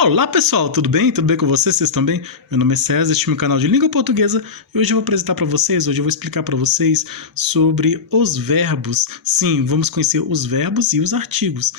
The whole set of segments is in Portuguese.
Olá pessoal, tudo bem? Tudo bem com vocês? Vocês estão bem? Meu nome é César, este é meu canal de língua portuguesa e hoje eu vou apresentar para vocês, hoje eu vou explicar para vocês sobre os verbos. Sim, vamos conhecer os verbos e os artigos.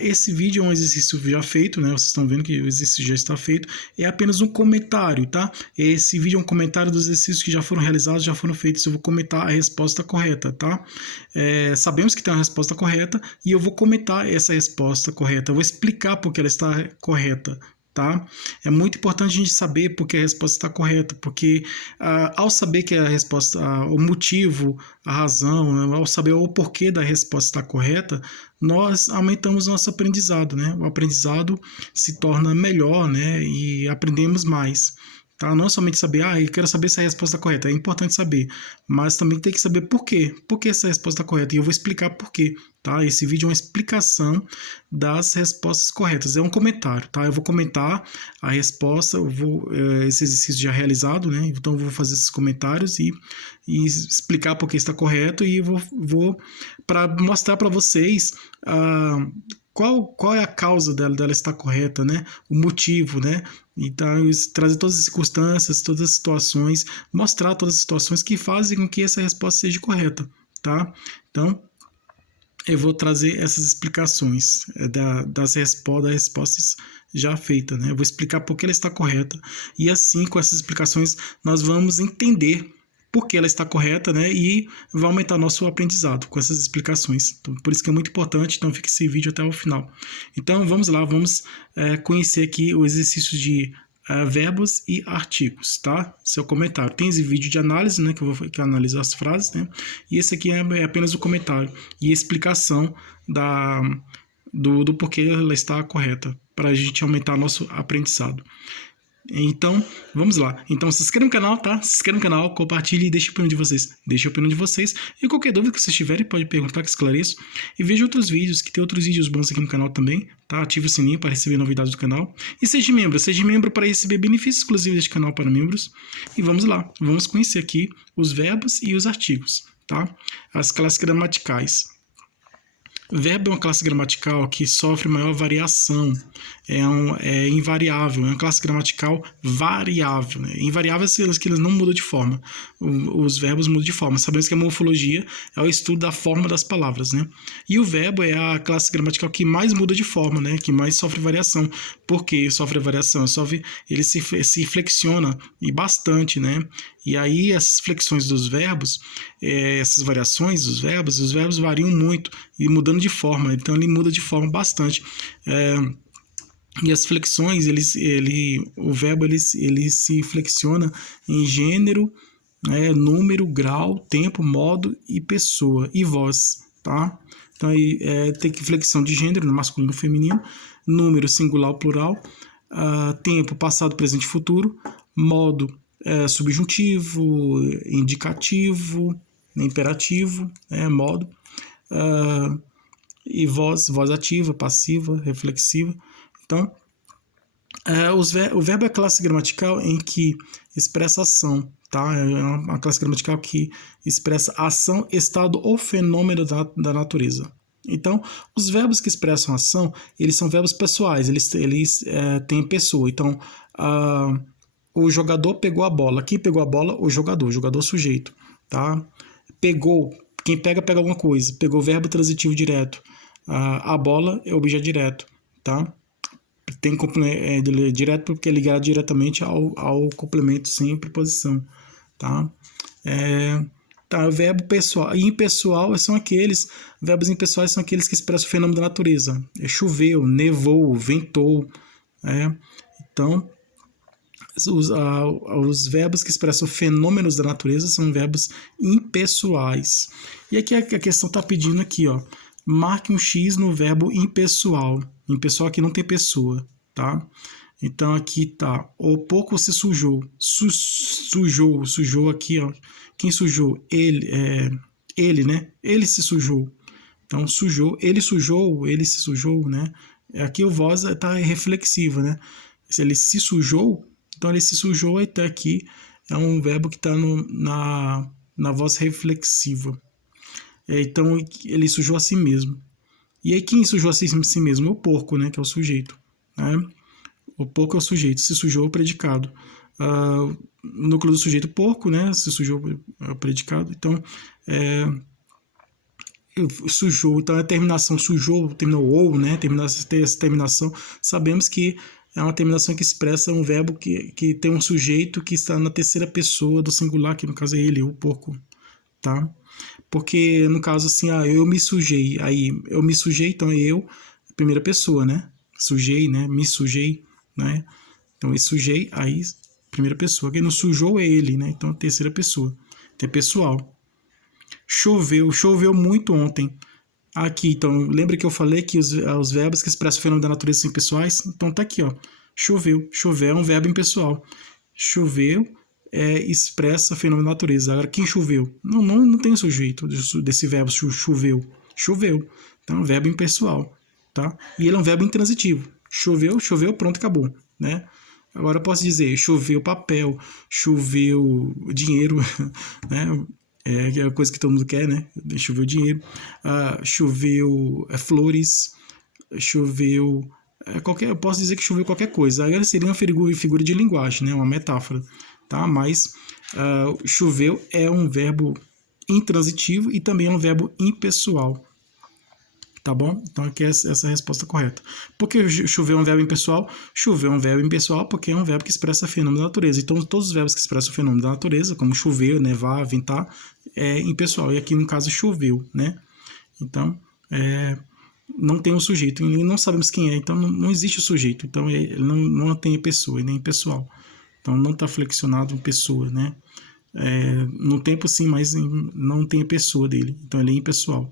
Esse vídeo é um exercício já feito, né? Vocês estão vendo que o exercício já está feito. É apenas um comentário, tá? Esse vídeo é um comentário dos exercícios que já foram realizados, já foram feitos. Eu vou comentar a resposta correta, tá? Sabemos que tem uma resposta correta e eu vou comentar essa resposta correta. Eu vou explicar por que ela está correta. Tá? É muito importante a gente saber porque a resposta está correta, porque ao saber que a resposta, o motivo, a razão, né, ao saber o porquê da resposta está correta, nós aumentamos nosso aprendizado, né? O aprendizado se torna melhor, né? E aprendemos mais. Tá? Não somente saber, eu quero saber se a resposta está correta, é importante saber, mas também tem que saber por quê, essa resposta está correta, e eu vou explicar por quê. Tá? Esse vídeo é uma explicação das respostas corretas, é um comentário, tá? Eu vou comentar a resposta, esse exercício já realizado, né? Então eu vou fazer esses comentários e explicar por que está correto e vou para mostrar para vocês qual é a causa dela estar correta, né? O motivo, né? Então, trazer todas as circunstâncias, todas as situações, mostrar todas as situações que fazem com que essa resposta seja correta, tá? Então, eu vou trazer essas explicações das respostas já feitas, né? Eu vou explicar por que ela está correta e assim, com essas explicações, nós vamos entender por que ela está correta, né? E vai aumentar nosso aprendizado com essas explicações. Então, por isso que é muito importante, então fique esse vídeo até o final. Então, vamos lá, vamos conhecer aqui o exercício de verbos e artigos, tá? Seu comentário. Tem esse vídeo de análise, né? Que analisa as frases, né? E esse aqui é apenas o comentário e explicação do porquê ela está correta, para a gente aumentar nosso aprendizado. Então, vamos lá. Então, se inscreva no canal, tá? Se inscreva no canal, compartilhe e deixe a opinião de vocês. Deixe a opinião de vocês. E qualquer dúvida que vocês tiverem, pode perguntar que esclareço. E veja outros vídeos, que tem outros vídeos bons aqui no canal também, tá? Ative o sininho para receber novidades do canal. E seja membro para receber benefícios exclusivos deste canal para membros. E vamos lá. Vamos conhecer aqui os verbos e os artigos, tá? As classes gramaticais. Verbo é uma classe gramatical que sofre maior variação, é invariável, é uma classe gramatical variável. Né? Invariável é que eles não mudam de forma, os verbos mudam de forma. Sabemos que a morfologia é o estudo da forma das palavras. Né? E o verbo é a classe gramatical que mais muda de forma, né? Que mais sofre variação. Por que sofre variação? Ele se flexiona e bastante, né? E aí essas flexões dos verbos, essas variações dos verbos, os verbos variam muito e mudando de forma, então ele muda de forma bastante. E as flexões, o verbo ele se flexiona em gênero, número, grau, tempo, modo e pessoa e voz, tá? Então aí tem que flexão de gênero, no masculino e feminino, número singular ou plural, tempo passado, presente e futuro, modo subjuntivo, indicativo, imperativo, modo, e voz ativa, passiva, reflexiva. Então, o verbo é a classe gramatical em que expressa ação, tá? É uma classe gramatical que expressa ação, estado ou fenômeno da natureza. Então, os verbos que expressam ação, eles são verbos pessoais, eles têm pessoa. Então, o jogador pegou a bola. Quem pegou a bola? O jogador sujeito, tá? Pegou, quem pega alguma coisa. Pegou verbo transitivo direto. A bola é objeto direto, tá? Tem direto porque é ligado diretamente ao complemento sem preposição, tá? O verbo pessoal e impessoal são verbos impessoais são aqueles que expressam o fenômeno da natureza. Choveu, nevou, ventou, Então, os verbos que expressam fenômenos da natureza são verbos impessoais. E aqui a questão está pedindo aqui, ó, marque um X no verbo impessoal. Impessoal aqui não tem pessoa, tá? Então aqui tá, o pouco se sujou. Sujou aqui, ó. Quem sujou? Ele, né? Ele se sujou. Então sujou, ele se sujou, né? Aqui o voz tá reflexivo, né? Se ele se sujou, então ele se sujou até aqui é um verbo que está na voz reflexiva. Então ele sujou a si mesmo. E aí quem sujou a si mesmo? O porco, né, que é o sujeito. Né? O porco é o sujeito, se sujou o predicado. O núcleo do sujeito porco, né? Se sujou o predicado. Então, sujou, então a terminação sujou, terminou ou, né? Essa terminação, sabemos que é uma terminação que expressa um verbo que tem um sujeito que está na terceira pessoa do singular, que no caso é ele, o porco, tá? Porque no caso assim, eu me sujei, aí eu me sujei, então é eu, primeira pessoa, né? Sujei, né? Me sujei, né? Então eu sujei, aí primeira pessoa. Quem não sujou é ele, né? Então terceira pessoa, é pessoal. Choveu muito ontem. Aqui, então, lembra que eu falei que os verbos que expressam o fenômeno da natureza são impessoais? Então tá aqui, ó. Choveu. Chover é um verbo impessoal. Choveu expressa o fenômeno da natureza. Agora, quem choveu? Não tem sujeito desse verbo choveu. Choveu. Então, é um verbo impessoal, tá? E ele é um verbo intransitivo. Choveu, pronto, acabou, né? Agora eu posso dizer, choveu papel, choveu dinheiro, né? É a coisa que todo mundo quer, né? Choveu dinheiro, choveu flores, choveu... eu posso dizer que choveu qualquer coisa. Agora seria uma figura de linguagem, né? Uma metáfora, tá? Mas choveu é um verbo intransitivo e também é um verbo impessoal. Tá bom? Então aqui é essa a resposta correta. Por que chover é um verbo impessoal? Chover é um verbo impessoal porque é um verbo que expressa fenômeno da natureza. Então todos os verbos que expressam o fenômeno da natureza, como chover, nevar, ventar, é impessoal. E aqui no caso choveu, né? Então não tem um sujeito, e não sabemos quem é, então não existe o sujeito. Então ele não tem pessoa, ele é impessoal. Então não está flexionado em pessoa, né? No tempo sim, mas não tem a pessoa dele. Então ele é impessoal.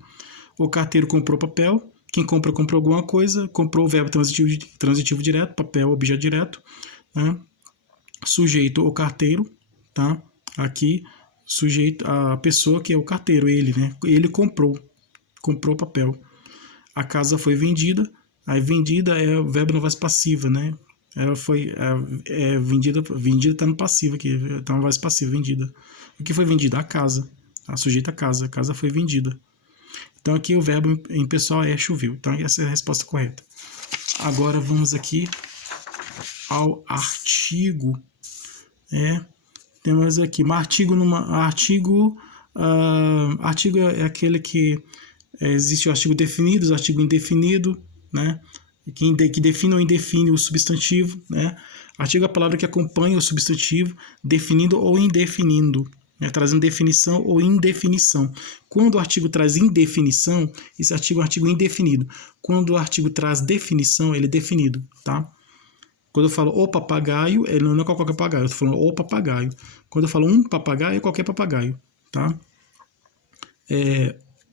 O carteiro comprou papel. Quem comprou alguma coisa. Comprou o verbo transitivo direto. Papel, objeto direto. Né? Sujeito, o carteiro. Tá? Aqui, sujeito, a pessoa que é o carteiro, ele, né? Ele comprou papel. A casa foi vendida. Aí vendida é o verbo na voz passiva, né? Ela foi vendida está no passivo aqui. Está na voz passiva, vendida. O que foi vendida? A casa. A sujeita a casa foi vendida. Então aqui o verbo impessoal é choveu. Então essa é a resposta correta. Agora vamos aqui ao artigo. Temos aqui artigo é aquele que existe o artigo definido, o artigo indefinido, né? Que define ou indefine o substantivo, né? Artigo é a palavra que acompanha o substantivo, definindo ou indefinindo. Trazendo definição ou indefinição. Quando o artigo traz indefinição, esse artigo é um artigo indefinido. Quando o artigo traz definição, ele é definido, tá? Quando eu falo o papagaio, ele não é qualquer papagaio, eu estou falando o papagaio. Quando eu falo um papagaio, é qualquer papagaio, tá?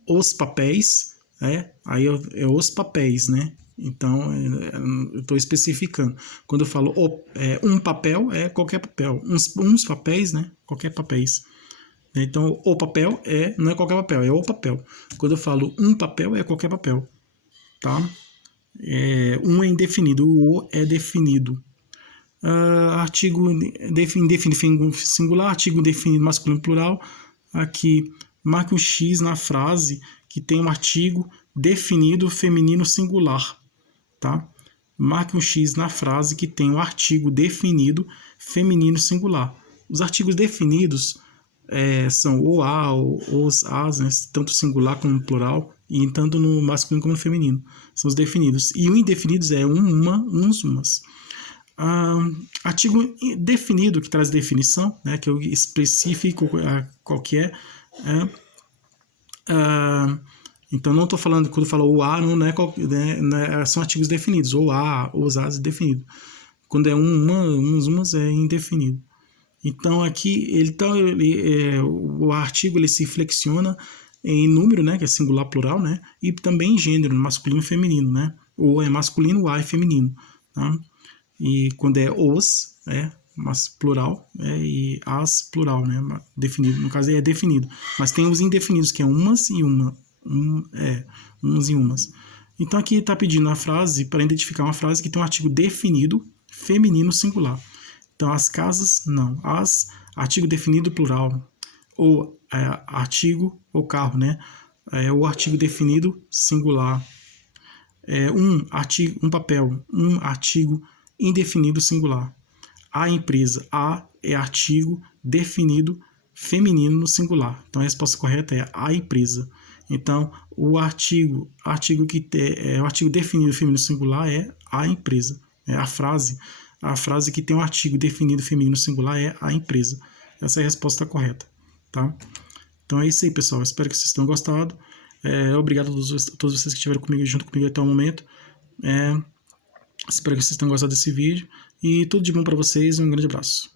Os papéis, aí é os papéis, né? Então, eu estou especificando. Quando eu falo um papel, é qualquer papel. Uns papéis, né? Qualquer papéis. Então, o papel não é qualquer papel, é o papel. Quando eu falo um papel, é qualquer papel. Tá? Um é indefinido, o é definido. Artigo indefinido singular, artigo indefinido masculino plural. Aqui, marque um X na frase que tem um artigo definido feminino singular. Tá? Marque um X na frase que tem um artigo definido feminino singular. Os artigos definidos são o a, os, as, né? Tanto singular como plural, e tanto no masculino como no feminino. São os definidos. E o indefinidos é uma, uns, umas. Artigo definido, que traz definição, né? Que eu especifico qual que é. Então, não estou falando, quando eu falo o a, não é são artigos definidos. O a, os, as, definido. Quando é uns, umas, é indefinido. Então, aqui, o artigo ele se flexiona em número, né, que é singular, plural, né, e também em gênero, masculino e feminino, né, ou é masculino, o a é feminino, tá? E quando é os, mas plural, e as, plural, né, definido, no caso é definido, mas tem os indefinidos, que é umas e uma, uns e umas. Então, aqui está pedindo a frase, para identificar uma frase que tem um artigo definido, feminino, singular. Então, as casas, não. Artigo definido, plural. Ou artigo, ou carro, né? O artigo definido, singular. Um papel. Um artigo indefinido singular. A empresa. A é artigo definido feminino no singular. Então a resposta correta é a empresa. Então o artigo definido feminino singular é a empresa. A frase que tem um artigo definido feminino singular é a empresa. Essa é a resposta correta, tá? Então é isso aí, pessoal. Espero que vocês tenham gostado. Obrigado a todos vocês que estiveram junto comigo até o momento. Espero que vocês tenham gostado desse vídeo. E tudo de bom para vocês. Um grande abraço.